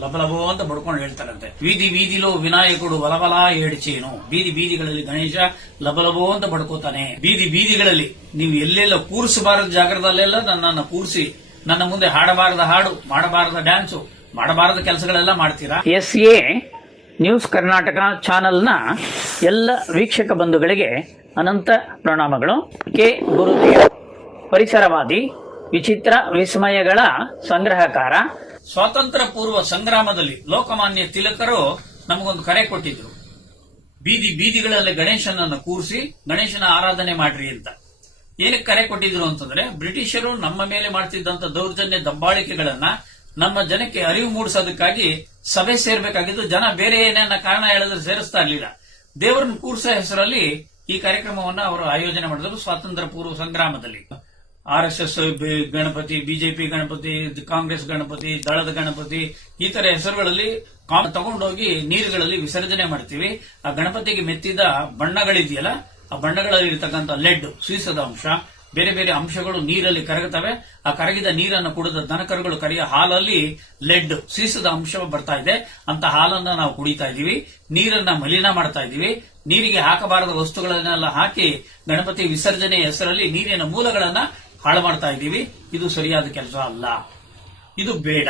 ಲಬಲಬೋ ಅಂತ ಬಡ್ಕೊಂಡು ಹೇಳ್ತಾರಂತೆ. ಬೀದಿ ಬೀದಿಲೋ ವಿನಾಯಕುಡು ಬಲಬಲ ಏಡ್ಚೇನು. ಬೀದಿ ಬೀದಿಗಳಲ್ಲಿ ಗಣೇಶ ಲಬಲಬೋ ಅಂತ ಬಡ್ಕೋತಾನೆ. ಬೀದಿ ಬೀದಿಗಳಲ್ಲಿ ನೀವು ಎಲ್ಲೆಲ್ಲ ಕೂರಿಸಬಾರದ ಜಾಗದಲ್ಲೆಲ್ಲ ನನ್ನನ್ನು ಕೂರಿಸಿ ನನ್ನ ಮುಂದೆ ಹಾಡಬಾರದ ಹಾಡು, ಮಾಡಬಾರದ ಡ್ಯಾನ್ಸು, ಮಾಡಬಾರದ ಕೆಲಸಗಳೆಲ್ಲ ಮಾಡ್ತೀರಾ. SA ನ್ಯೂಸ್ ಕರ್ನಾಟಕ ಚಾನೆಲ್ನ ಎಲ್ಲ ವೀಕ್ಷಕ ಬಂಧುಗಳಿಗೆ ಅನಂತ ಪ್ರಣಾಮಗಳು. ಕೆ ಗುರುದೇವ್, ಪರಿಸರವಾದಿ, ವಿಚಿತ್ರ ವಿಸ್ಮಯಗಳ ಸಂಗ್ರಹಕಾರ. ಸ್ವಾತಂತ್ರ್ಯ ಪೂರ್ವ ಸಂಗ್ರಾಮದಲ್ಲಿ ಲೋಕಮಾನ್ಯ ತಿಲಕರು ನಮಗೊಂದು ಕರೆ ಕೊಟ್ಟಿದ್ರು. ಬೀದಿ ಬೀದಿಗಳಲ್ಲಿ ಗಣೇಶನನ್ನು ಕೂರಿಸಿ ಗಣೇಶನ ಆರಾಧನೆ ಮಾಡ್ರಿ ಅಂತ. ಏನಕ್ಕೆ ಕರೆ ಕೊಟ್ಟಿದ್ರು ಅಂತಂದ್ರೆ, ಬ್ರಿಟಿಷರು ನಮ್ಮ ಮೇಲೆ ಮಾಡ್ತಿದ್ದಂತ ದೌರ್ಜನ್ಯ ದಬ್ಬಾಳಿಕೆಗಳನ್ನ ನಮ್ಮ ಜನಕ್ಕೆ ಅರಿವು ಮೂಡಿಸೋದಕ್ಕಾಗಿ ಸಭೆ ಸೇರ್ಬೇಕಾಗಿದ್ದು. ಜನ ಬೇರೆ ಏನೇನ ಕಾರಣ ಹೇಳಿದ್ರೆ ಸೇರಿಸ್ತಾ ಇರ್ಲಿಲ್ಲ. ದೇವರನ್ನ ಕೂರಿಸೋ ಹೆಸರಲ್ಲಿ ಈ ಕಾರ್ಯಕ್ರಮವನ್ನ ಅವರು ಆಯೋಜನೆ ಮಾಡಿದ್ರು. ಸ್ವಾತಂತ್ರ್ಯ ಪೂರ್ವ ಸಂಗ್ರಾಮದಲ್ಲಿ RSS ಗಣಪತಿ, ಬಿಜೆಪಿ ಗಣಪತಿ, ಕಾಂಗ್ರೆಸ್ ಗಣಪತಿ, ದಳದ ಗಣಪತಿ, ಈ ತರ ಹೆಸರುಗಳಲ್ಲಿ ತಗೊಂಡೋಗಿ ನೀರುಗಳಲ್ಲಿ ವಿಸರ್ಜನೆ ಮಾಡ್ತೀವಿ. ಆ ಗಣಪತಿಗೆ ಮೆತ್ತಿದ ಬಣ್ಣಗಳಿದೆಯಲ್ಲ, ಆ ಬಣ್ಣಗಳಲ್ಲಿ ಇರತಕ್ಕಂಥ ಲೆಡ್, ಸೀಸದ ಅಂಶ, ಬೇರೆ ಬೇರೆ ಅಂಶಗಳು ನೀರಲ್ಲಿ ಕರಗುತ್ತವೆ. ಆ ಕರಗಿದ ನೀರನ್ನು ಕುಡಿದ ದನಕರುಗಳು ಕರೆಯ ಹಾಲಲ್ಲಿ ಲೆಡ್, ಸೀಸದ ಅಂಶ ಬರ್ತಾ ಇದೆ. ಅಂತ ಹಾಲನ್ನ ನಾವು ಕುಡಿತಾ ಇದೀವಿ. ನೀರನ್ನ ಮಲಿನ ಮಾಡ್ತಾ ಇದೀವಿ. ನೀರಿಗೆ ಹಾಕಬಾರದ ವಸ್ತುಗಳನ್ನೆಲ್ಲ ಹಾಕಿ ಗಣಪತಿ ವಿಸರ್ಜನೆ ಹೆಸರಲ್ಲಿ ನೀರಿನ ಮೂಲಗಳನ್ನ ಹಾಳು ಮಾಡ್ತಾ ಇದ್ದೀವಿ. ಇದು ಸರಿಯಾದ ಕೆಲಸ ಅಲ್ಲ, ಇದು ಬೇಡ.